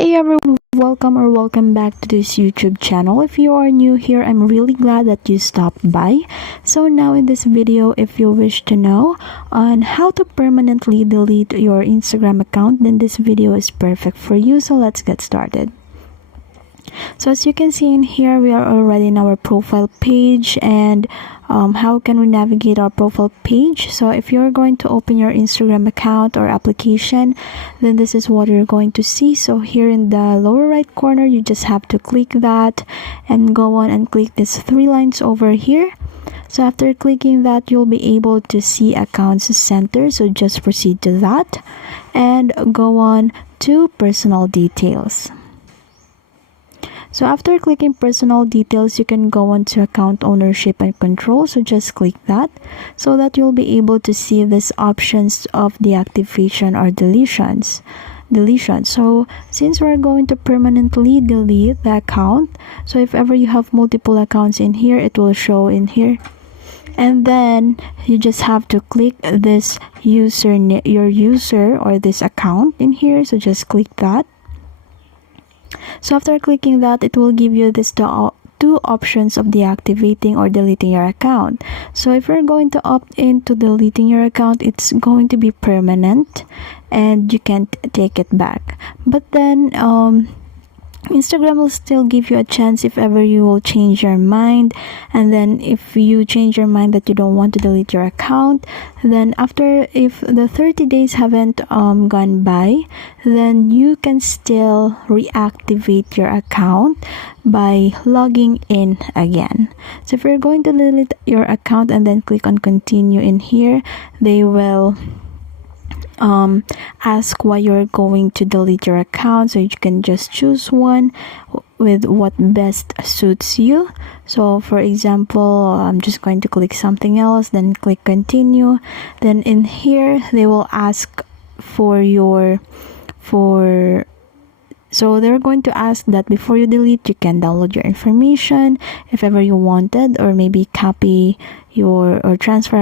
Hey everyone, welcome back to this YouTube channel. If you are new here, I'm really glad that you stopped by. So now in this video, if you wish to know on how to permanently delete your Instagram account, then this video is perfect for you. So let's get started. So as you can see in here, we are already in our profile page, and how can we navigate our profile page? So if you're going to open your Instagram account or application, then this is what you're going to see. So here in the lower right corner, you just have to click that and go on and click these three lines over here. So after clicking that, you'll be able to see accounts center. So just proceed to that and go on to personal details. So after clicking personal details, you can go on to account ownership and control. So just click that so that you'll be able to see these options of deactivation or deletion. So since we're going to permanently delete the account, so if ever you have multiple accounts in here, it will show in here. And then you just have to click this your user or this account in here. So just click that. So after clicking that, it will give you this two options of deactivating or deleting your account. So if you're going to opt into deleting your account, it's going to be permanent and you can't take it back. But then Instagram will still give you a chance if ever you will change your mind, and then if you change your mind that you don't want to delete your account, then after, if the 30 days haven't gone by, then you can still reactivate your account by logging in again. So if you're going to delete your account and then click on continue in here, they will ask why you're going to delete your account. So you can just choose one with what best suits you. So for example, I'm just going to click something else, then click continue. Then in here they will ask so they're going to ask that before you delete, you can download your information if ever you wanted, or maybe transfer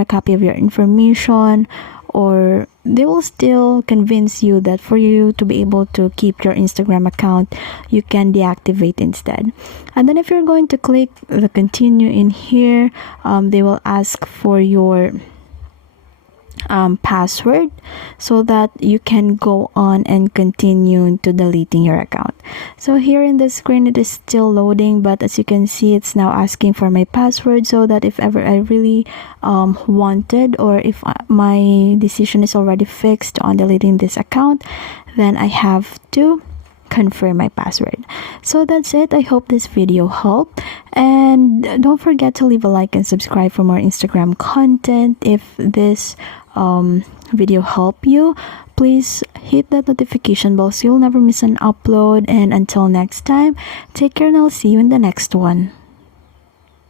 a copy of your information, or they will still convince you that for you to be able to keep your Instagram account, you can deactivate instead. And then if you're going to click the continue in here, they will ask for your password so that you can go on and continue to deleting your account. So here in the screen, it is still loading, but as you can see, it's now asking for my password, so that if ever I really wanted, or if my decision is already fixed on deleting this account, then I have to confirm my password. So that's it. I hope this video helped, and don't forget to leave a like and subscribe for more Instagram content. If this video helped you, please hit that notification bell so you'll never miss an upload. And until next time, take care, and I'll see you in the next one.